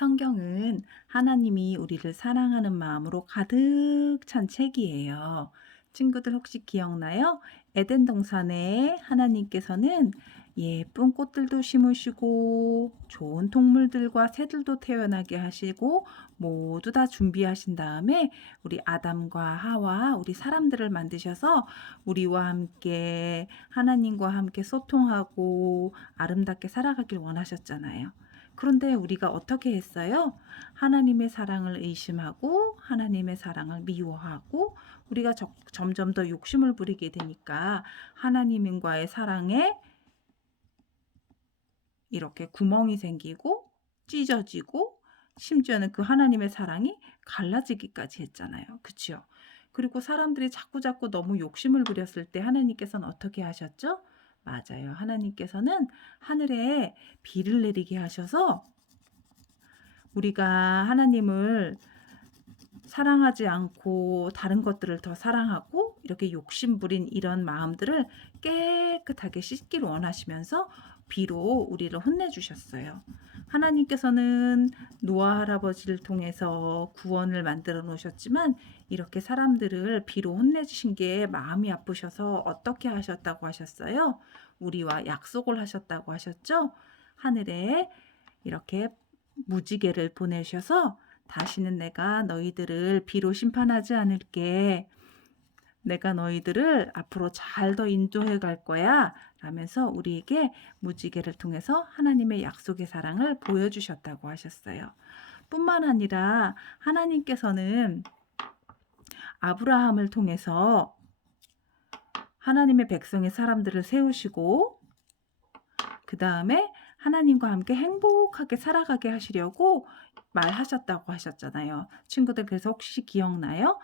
성경은 하나님이 우리를 사랑하는 마음으로 가득 찬 책이에요. 친구들 혹시 기억나요? 에덴 동산에 하나님께서는 예쁜 꽃들도 심으시고 좋은 동물들과 새들도 태어나게 하시고 모두 다 준비하신 다음에 우리 아담과 하와 우리 사람들을 만드셔서 우리와 함께 하나님과 함께 소통하고 아름답게 살아가길 원하셨잖아요. 그런데 우리가 어떻게 했어요? 하나님의 사랑을 의심하고 하나님의 사랑을 미워하고 우리가 점점 더 욕심을 부리게 되니까 하나님과의 사랑에 이렇게 구멍이 생기고 찢어지고 심지어는 그 하나님의 사랑이 갈라지기까지 했잖아요. 그렇죠? 그리고 사람들이 자꾸자꾸 너무 욕심을 부렸을 때 하나님께서는 어떻게 하셨죠? 맞아요. 하나님께서는 하늘에 비를 내리게 하셔서 우리가 하나님을 사랑하지 않고 다른 것들을 더 사랑하고 이렇게 욕심부린 이런 마음들을 깨끗하게 씻기를 원하시면서 비로 우리를 혼내주셨어요. 하나님께서는 노아 할아버지를 통해서 구원을 만들어 놓으셨지만 이렇게 사람들을 비로 혼내주신 게 마음이 아프셔서 어떻게 하셨다고 하셨어요? 우리와 약속을 하셨다고 하셨죠? 하늘에 이렇게 무지개를 보내셔서 다시는 내가 너희들을 비로 심판하지 않을게. 내가 너희들을 앞으로 잘 더 인도해 갈 거야. 라면서 우리에게 무지개를 통해서 하나님의 약속의 사랑을 보여주셨다고 하셨어요. 뿐만 아니라 하나님께서는 아브라함을 통해서 하나님의 백성의 사람들을 세우시고 그 다음에 하나님과 함께 행복하게 살아가게 하시려고 말하셨다고 하셨잖아요. 친구들 그래서 혹시 기억나요?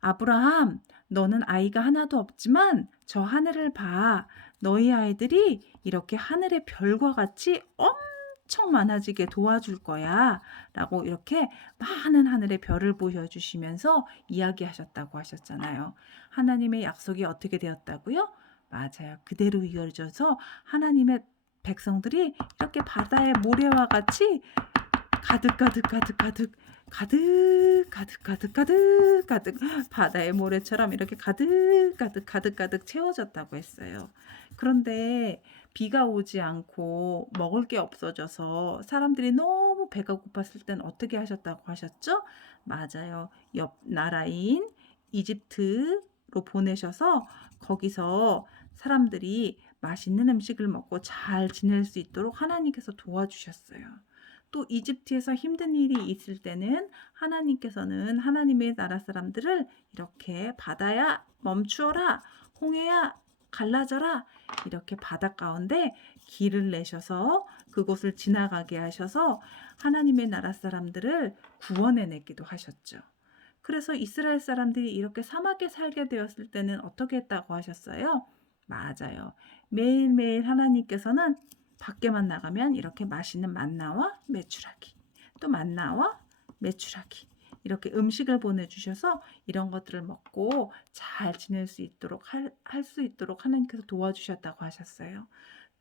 아브라함, 너는 아이가 하나도 없지만 저 하늘을 봐. 너희 아이들이 이렇게 하늘의 별과 같이 엄청 많아지게 도와줄 거야. 라고 이렇게 많은 하늘의 별을 보여주시면서 이야기하셨다고 하셨잖아요. 하나님의 약속이 어떻게 되었다고요? 맞아요. 그대로 이어져서 하나님의 백성들이 이렇게 바다의 모래와 같이 가득 가득 가득 가득 가득 가득 가득 가득 가득 바다의 모래처럼 이렇게 가득 가득 가득 가득 채워졌다고 했어요. 그런데 비가 오지 않고 먹을 게 없어져서 사람들이 너무 배가 고팠을 땐 어떻게 하셨다고 하셨죠? 맞아요. 옆 나라인 이집트로 보내셔서 거기서 사람들이 맛있는 음식을 먹고 잘 지낼 수 있도록 하나님께서 도와주셨어요. 또 이집트에서 힘든 일이 있을 때는 하나님께서는 하나님의 나라 사람들을 이렇게 바다야 멈추어라, 홍해야 갈라져라, 이렇게 바다 가운데 길을 내셔서 그곳을 지나가게 하셔서 하나님의 나라 사람들을 구원해내기도 하셨죠. 그래서 이스라엘 사람들이 이렇게 사막에 살게 되었을 때는 어떻게 했다고 하셨어요? 맞아요. 매일매일 하나님께서는 밖에만 나가면 이렇게 맛있는 만나와 메추라기, 또 만나와 메추라기, 이렇게 음식을 보내주셔서 이런 것들을 먹고 잘 지낼 수 있도록 할 수 있도록 하나님께서 도와주셨다고 하셨어요.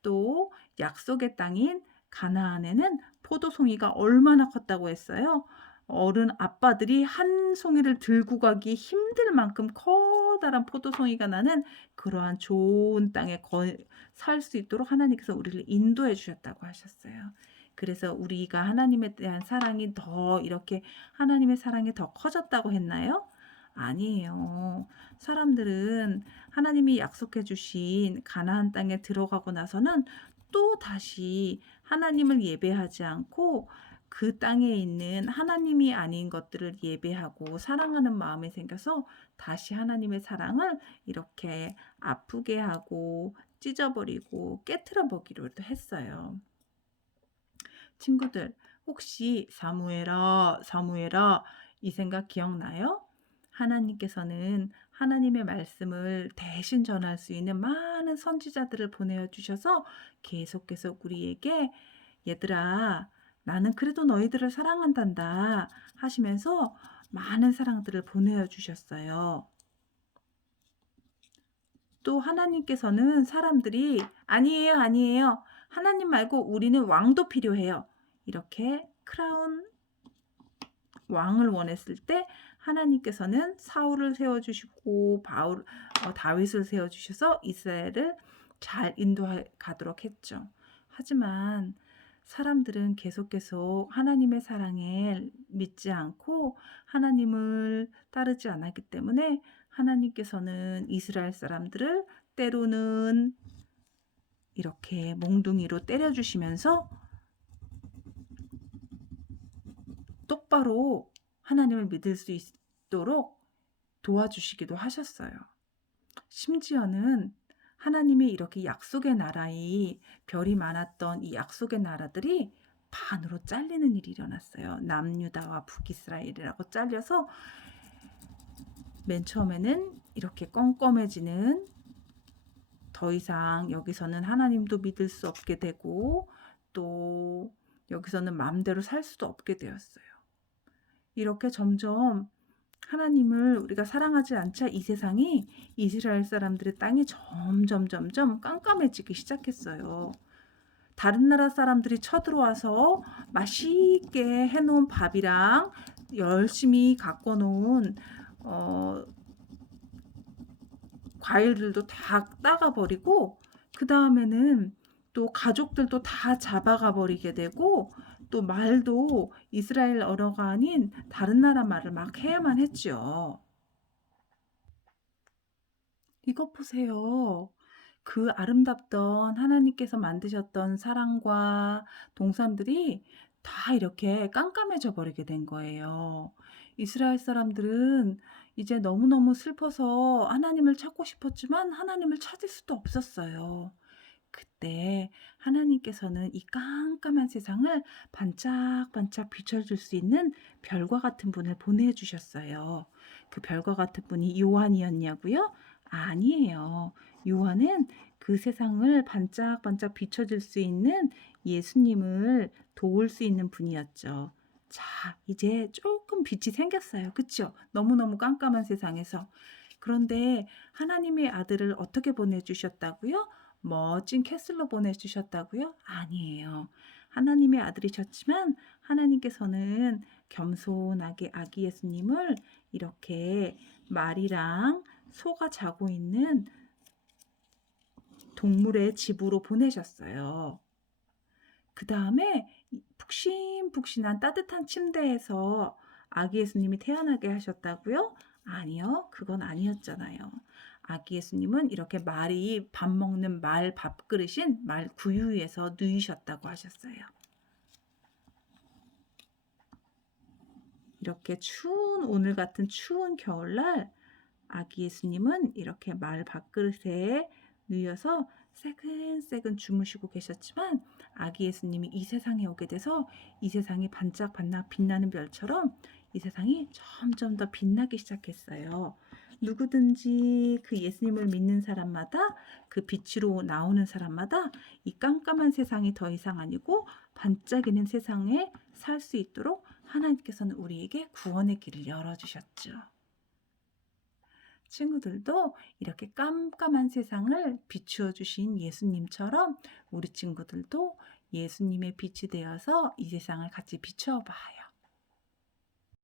또 약속의 땅인 가나안에는 포도송이가 얼마나 컸다고 했어요. 어른 아빠들이 한 송이를 들고 가기 힘들 만큼 커다란 포도송이가 나는 그러한 좋은 땅에 살 수 있도록 하나님께서 우리를 인도해 주셨다고 하셨어요. 그래서 우리가 하나님에 대한 사랑이 더 이렇게 하나님의 사랑이 더 커졌다고 했나요? 아니에요. 사람들은 하나님이 약속해 주신 가나안 땅에 들어가고 나서는 또 다시 하나님을 예배하지 않고 그 땅에 있는 하나님이 아닌 것들을 예배하고 사랑하는 마음이 생겨서 다시 하나님의 사랑을 이렇게 아프게 하고 찢어버리고 깨트려 보기로도 했어요. 친구들, 혹시 사무엘아, 사무엘아 이 생각 기억나요? 하나님께서는 하나님의 말씀을 대신 전할 수 있는 많은 선지자들을 보내어 주셔서 계속 우리에게 얘들아, 나는 그래도 너희들을 사랑한단다 하시면서 많은 사랑들을 보내어 주셨어요. 또 하나님께서는 사람들이 아니에요, 아니에요. 하나님 말고 우리는 왕도 필요해요. 이렇게 크라운 왕을 원했을 때 하나님께서는 사울을 세워주시고 다윗을 세워주셔서 이스라엘을 잘 인도해 가도록 했죠. 하지만 사람들은 계속 하나님의 사랑에 믿지 않고 하나님을 따르지 않았기 때문에 하나님께서는 이스라엘 사람들을 때로는 이렇게 몽둥이로 때려주시면서 똑바로 하나님을 믿을 수 있도록 도와주시기도 하셨어요. 심지어는 하나님이 이렇게 약속의 나라에 별이 많았던 이 약속의 나라들이 반으로 잘리는 일이 일어났어요. 남유다와 북이스라엘이라고 잘려서 맨 처음에는 이렇게 껌껌해지는, 더 이상 여기서는 하나님도 믿을 수 없게 되고 또 여기서는 마음대로 살 수도 없게 되었어요. 이렇게 점점 하나님을 우리가 사랑하지 않자 이 세상이, 이스라엘 사람들의 땅이 점점 깜깜해지기 시작했어요. 다른 나라 사람들이 쳐들어와서 맛있게 해놓은 밥이랑 열심히 갖고 놓은 과일들도 다 따가버리고, 그 다음에는 또 가족들도 다 잡아가 버리게 되고, 또 말도 이스라엘 언어가 아닌 다른 나라 말을 막 해야만 했죠. 이것 보세요. 그 아름답던 하나님께서 만드셨던 사랑과 동산들이 다 이렇게 깜깜해져 버리게 된 거예요. 이스라엘 사람들은 이제 너무너무 슬퍼서 하나님을 찾고 싶었지만 하나님을 찾을 수도 없었어요. 그때 하나님께서는 이 깜깜한 세상을 반짝반짝 비춰줄 수 있는 별과 같은 분을 보내주셨어요. 그 별과 같은 분이 요한이었냐고요? 아니에요. 요한은 그 세상을 반짝반짝 비춰줄 수 있는 예수님을 도울 수 있는 분이었죠. 자, 이제 조금 빛이 생겼어요. 그쵸? 너무너무 깜깜한 세상에서. 그런데 하나님의 아들을 어떻게 보내주셨다고요? 멋진 캐슬로 보내주셨다고요? 아니에요. 하나님의 아들이셨지만 하나님께서는 겸손하게 아기 예수님을 이렇게 말이랑 소가 자고 있는 동물의 집으로 보내셨어요. 그 다음에 푹신푹신한 따뜻한 침대에서 아기 예수님이 태어나게 하셨다고요? 아니요, 그건 아니었잖아요. 아기 예수님은 이렇게 말이 밥 먹는 말 밥그릇인 말 구유에서 누이셨다고 하셨어요. 이렇게 오늘 같은 추운 겨울날 아기 예수님은 이렇게 말 밥그릇에 누워서 새근새근 주무시고 계셨지만, 아기 예수님이 이 세상에 오게 돼서 이 세상이 반짝반짝 빛나는 별처럼 이 세상이 점점 더 빛나기 시작했어요. 누구든지 그 예수님을 믿는 사람마다, 그 빛으로 나오는 사람마다 이 깜깜한 세상이 더 이상 아니고 반짝이는 세상에 살 수 있도록 하나님께서는 우리에게 구원의 길을 열어주셨죠. 친구들도 이렇게 깜깜한 세상을 비추어 주신 예수님처럼 우리 친구들도 예수님의 빛이 되어서 이 세상을 같이 비추어 봐요.